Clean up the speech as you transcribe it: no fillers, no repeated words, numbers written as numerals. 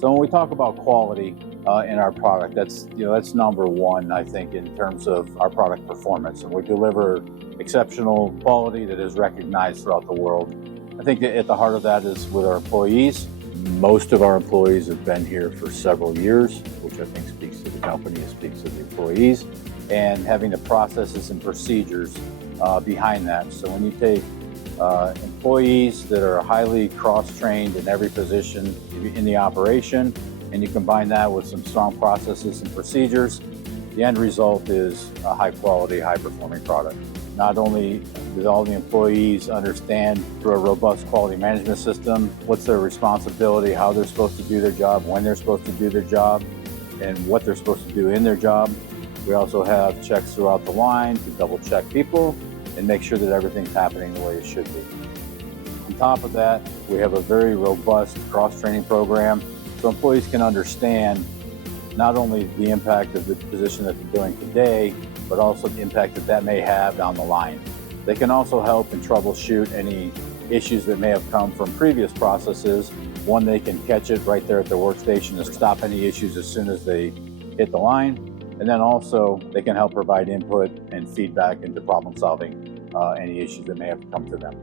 So when we talk about quality in our product, that's number one, I think, in terms of our product performance. And we deliver exceptional quality that is recognized throughout the world. I think that at the heart of that is with our employees. Most of our employees have been here for several years, which I think speaks to the company and speaks to the employees, and having the processes and procedures behind that. So when you take employees that are highly cross-trained in every position in the operation, and you combine that with some strong processes and procedures, the end result is a high-quality, high-performing product. Not only do all the employees understand through a robust quality management system what's their responsibility, how they're supposed to do their job, when they're supposed to do their job, and what they're supposed to do in their job. We also have checks throughout the line to double-check people and make sure that everything's happening the way it should be. On top of that, we have a very robust cross-training program so employees can understand not only the impact of the position that they're doing today, but also the impact that may have down the line. They can also help and troubleshoot any issues that may have come from previous processes. One, they can catch it right there at their workstation to stop any issues as soon as they hit the line. And then also they can help provide input and feedback into problem solving any issues that may have come to them.